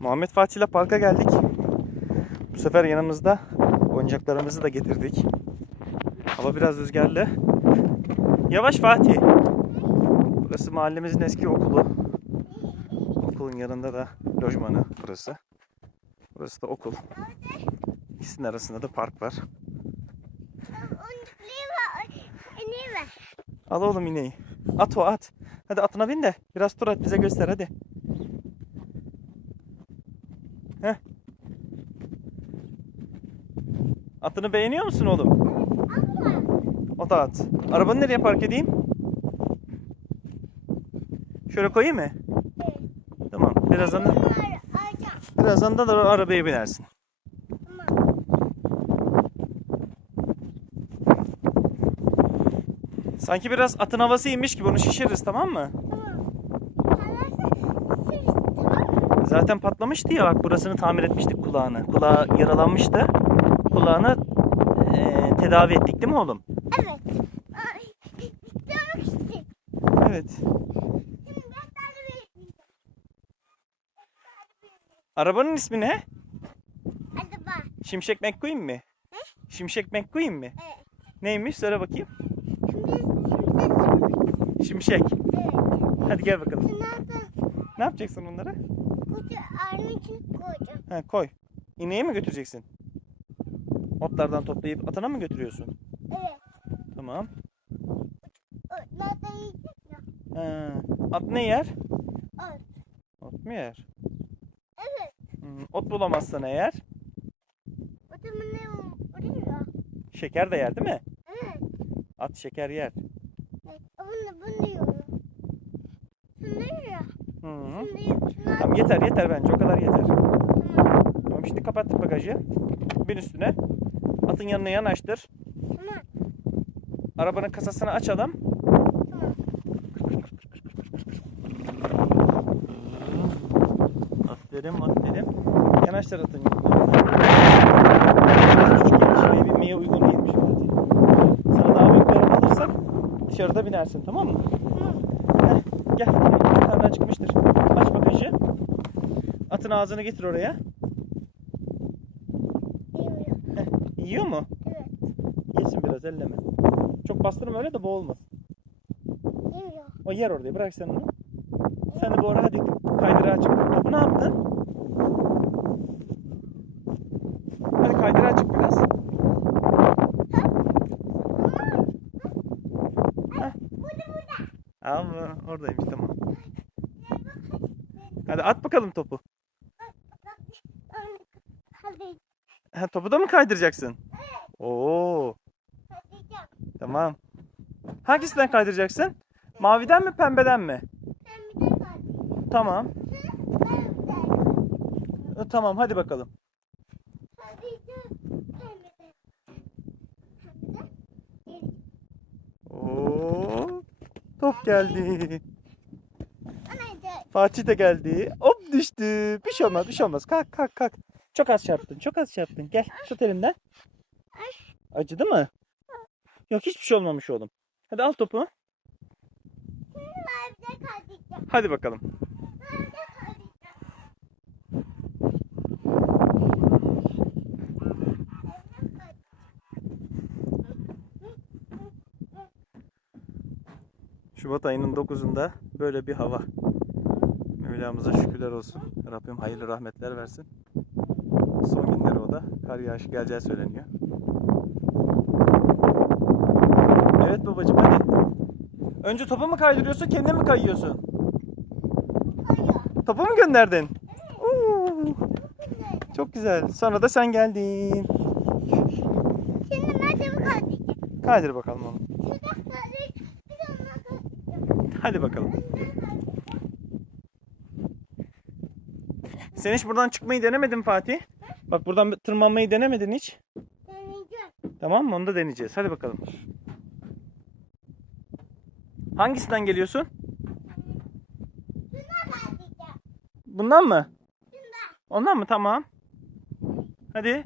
Muhammed Fatih ile parka geldik. Bu sefer yanımızda oyuncaklarımızı da getirdik. Hava biraz rüzgarlı. Yavaş Fatih. Burası mahallemizin eski okulu. Okulun yanında da lojmanı burası. Burası da okul. İkisinin arasında da park var. Al oğlum ineği. At o at. Hadi atına bin de biraz tur at bize göster hadi. Heh. Atını beğeniyor musun oğlum? O da at. Arabanı nereye park edeyim? Şöyle koyayım mı? Evet. Tamam. Birazdan da, birazdan da arabaya binersin. Tamam. Sanki biraz atın havası inmiş gibi onu şişiririz tamam mı? Tamam. Parası sürüsü tamam mı? Zaten patlamıştı ya bak burasını tamir etmiştik kulağını. Kulağı yaralanmıştı. Kulağını eee, tedavi ettik değil mi oğlum? Evet. Ay. Evet. Arabanın ismi ne? Bak. Şimşek McQueen mi? Şimşek McQueen mi? Evet. Neymiş söyle bakayım. Şimşek. Evet. Hadi gel bakalım. Ne yapacaksın bunları? Ağrının içine koyacağım. Ha, koy. İneğe mi götüreceksin? Otlardan toplayıp atana mı götürüyorsun? Evet. Tamam. Onlar da yiyecek ya. At ne yer? Evet. Ot mu yer? Evet. Hmm, ot bulamazsan eğer O zaman ne oluyor? şeker de yer değil mi? Evet. At şeker yer. Evet. Bunu bunu yiyorum. Şunu ya. Hı -hı. Tamam yeter yeter bence o kadar yeter. tamam. Tamam şimdi kapattık bagajı. Bin üstüne. Atın yanına yanaştır. Tamam. Arabanın kasasını açalım. Tamam. Aferin aferin. Yanaştır atın yanına. Küçük binmeye uygun değilmiş Fatih. Sana daha büyük bir araba alırsak dışarıda binersin tamam mı? Tamam. Heh, gel tamam karnı acıkmıştır. Aç bagajı. Atın ağzını getir oraya. Yiyor. Yiyor mu? Evet. Yesin biraz elleme. Çok bastırma öyle de boğulmaz. Yiyor. O yer orada bırak sen onu. Sen de bu ara hadi kaydırağa çık. Topu ne yaptın? Hadi kaydırağa çık biraz. Heh. Ama oradaymış tamam. Hadi at bakalım topu. Ha, topu da mı kaydıracaksın? Oo, tamam. Hangisinden kaydıracaksın? Maviden mi pembeden mi? Kal. Tamam. E, Tamam hadi bakalım. Oo, top geldi. Fatih de geldi. Hop düştü. Bir şey olmaz, bir şey olmaz. Kalk, kalk, kalk. Çok az çarptın, çok az çarptın. Gel, tut elimden. Acıdı mı? Yok, hiçbir şey olmamış oğlum. Hadi al topu. Hadi bakalım. Şubat ayının 9'unda böyle bir hava. Mevlamıza şükürler olsun. Rabbim hayırlı rahmetler versin. Son günleri o da. Kar yağışı geleceği söyleniyor. Evet babacığım hadi. Önce topu mu kaydırıyorsun, kendin mi kayıyorsun? Hayır. Topu mu gönderdin? Oo, çok güzel. Sonra da sen geldin. Şimdi ben de mi kalacağım? Kaydır bakalım onu. Hadi bakalım. Sen hiç buradan çıkmayı denemedin Fatih. Bak buradan tırmanmayı denemedin hiç. Deneyeceğim. Tamam mı? Onu da deneyeceğiz. Hadi bakalım. Hangisinden geliyorsun? Bundan mı? Şuna. Ondan mı? Tamam. Hadi.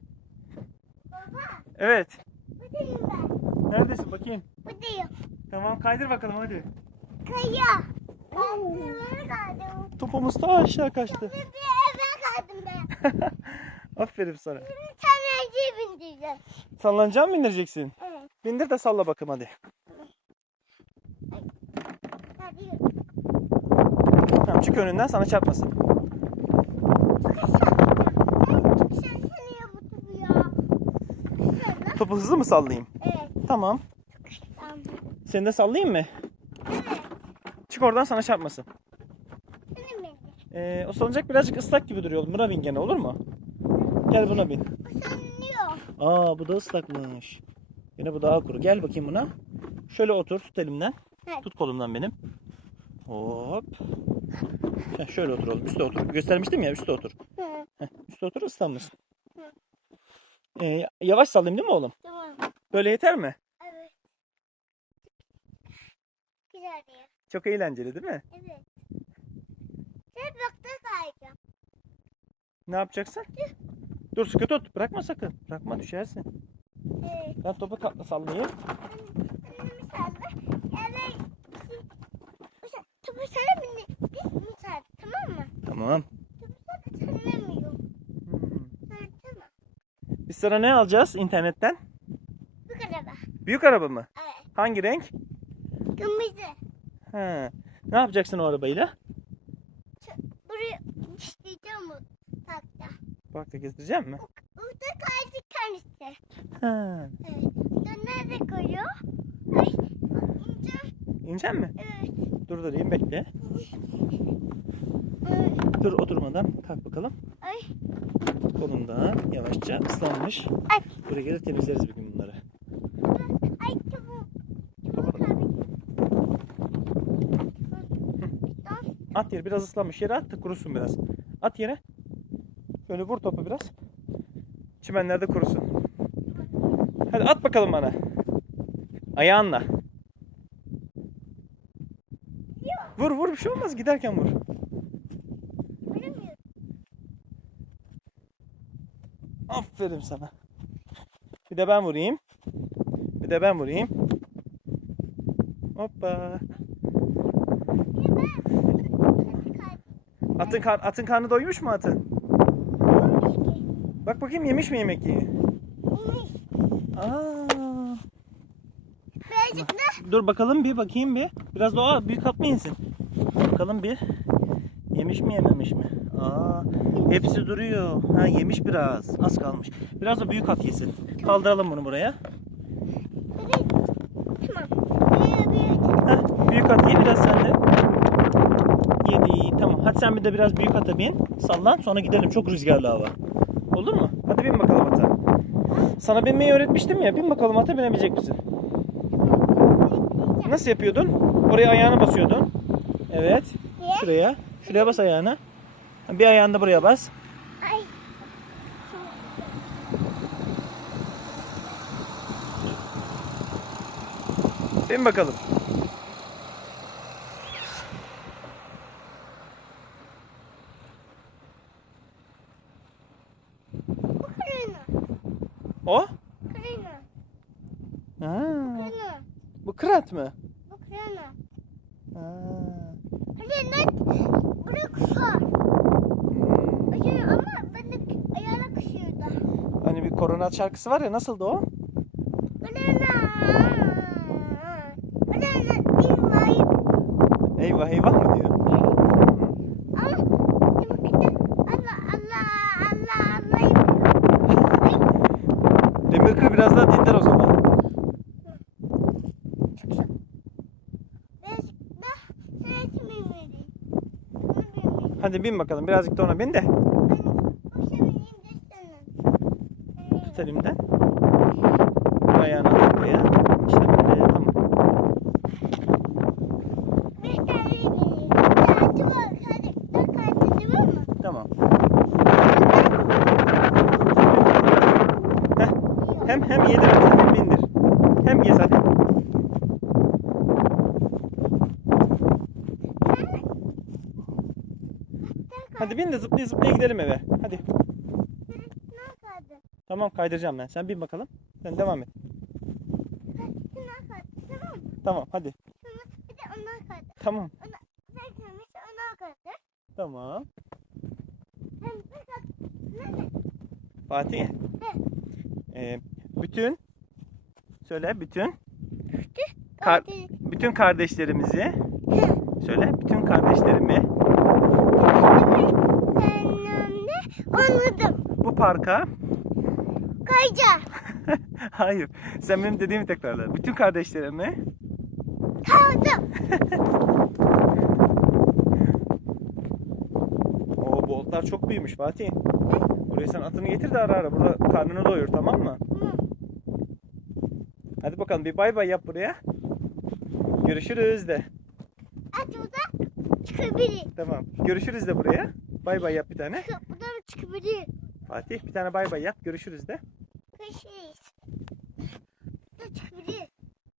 Baba. Evet. Buradayım ben. Neredesin bakayım? Buradayım. Tamam kaydır bakalım hadi. Kaya. Kaldım. Topumuz ta aşağı kaçtı. Eve geldim ben. Aferin sana. Tanerciye bindireceğim. Sallanacağım mı bindireceksin? Evet. Bindir de salla bakalım hadi. Hadi. Tamam çık önünden sana çarpmasın. Topu hızlı mı sallayayım? Evet. Tamam. Tamam. Seni de sallayayım mı? Evet. Çık oradan sana çarpmasın. Ee, o salıncak birazcık ıslak gibi duruyor. Buna bin gene olur mu? Gel buna bin. Aa bu da ıslakmış. Yine bu daha kuru. Gel bakayım buna. Şöyle otur tut elimden. Evet. Tut kolumdan benim. Hop. Heh, şöyle otur oğlum. Üste otur. Göstermiştim ya üste otur. Heh, üste otur ıslanmasın. Ee, yavaş sallayayım değil mi oğlum? Tamam. Böyle yeter mi? Evet. Güzel ya. Çok eğlenceli değil mi? Evet. Hep bakta kayacağım. Ne yapacaksın? Dur sıkı tut. Bırakma sakın. Bırakma düşersin. Evet. Ben topu katla sallayayım. Annem salla. Mesela topu sana. Bir misal tamam mı? Tamam. Topu sana tanımıyor. Hmm. Tamam. Biz sana ne alacağız internetten? Kadar bak. Büyük araba mı? Evet. Hangi renk? Kırmızı. He. Ne yapacaksın o arabayla? Buraya işleyeceğim bu takta. Parkta gezdireceğim mi? Burada kaydı kendisi. Ha. Evet. Burada nerede koyuyor? Ay. İnecek mi? Evet. Dur durayım bekle. Evet. Dur oturmadan kalk bakalım. Ay. Kolundan yavaşça ıslanmış. Ay. Buraya gelir temizleriz bir gün bunları. Ay çabuk. Topu da- At yere biraz ıslanmış. Yere at da kurusun biraz. At yere. Şöyle vur topu biraz. Çimenlerde kurusun. Hadi at bakalım bana. Ayağınla. Vur vur bir şey olmaz giderken vur. Aferin sana. Bir de ben vurayım. Bir de ben vurayım. Hoppa. Atın, kar- atın karnı doymuş mu atın? Bak bakayım yemiş mi yemek Aa. Birazcık da Dur bakalım bir bakayım bir. Biraz da o büyük at mı yesin? Bakalım bir. Yemiş mi yememiş mi? Aa, hepsi duruyor. Ha yemiş biraz. Az kalmış. Biraz da büyük at yesin. Kaldıralım bunu buraya. tamam. Heh, büyük at ye biraz sen de. Hadi sen bir de biraz büyük ata bin. Sallan sonra gidelim. Çok rüzgarlı hava. Olur mu? Hadi bin bakalım ata. Sana binmeyi öğretmiştim ya. Bin bakalım ata binebilecek misin? Nasıl yapıyordun? Oraya ayağını basıyordun. Evet. Şuraya. Şuraya bas ayağını. Bir ayağını da buraya bas. Bin bakalım. Bu kırını. O? Kırını. Ha, Kırını. bu kırat mı? Bu kırını. Ha. Net. Buraya kusar. Hmm. Acıyor ama ben de ayağına kuşuyordu. Hani bir korona şarkısı var ya nasıldı o? Eyvah eyvah mı Hadi bin bakalım birazcık da ona bin de. Tut elimden. Ayağını at buraya. İşte böyle tamam. Tamam. Hem hem yedir atı hem bindir. Hem gez hadi. Hadi bin de zıplaya zıplaya gidelim eve. Hadi. Tamam kaydıracağım ben. Sen bin bakalım. Sen devam et. Tamam hadi. Bir de onlar kaldı. Tamam. Onlar, sen kalmışsa onlar kaldı. Tamam. Fatih. Ee, bütün söyle bütün Kar- bütün kardeşlerimizi söyle bütün kardeşlerimi Ben anladım. bu parka Kayca. hayır sen benim dediğimi tekrarla. Bütün kardeşlerimi Kaldım. o boltlar çok büyümüş Fatih. Buraya sen atını getir de ara ara burada karnını doyur tamam mı? Hadi bakalım bir bay bay yap buraya. Görüşürüz de. At burada çıkabilir. Tamam. Görüşürüz de buraya. Bay bay yap bir tane. Fatih bir tane bay bay yap. Görüşürüz de.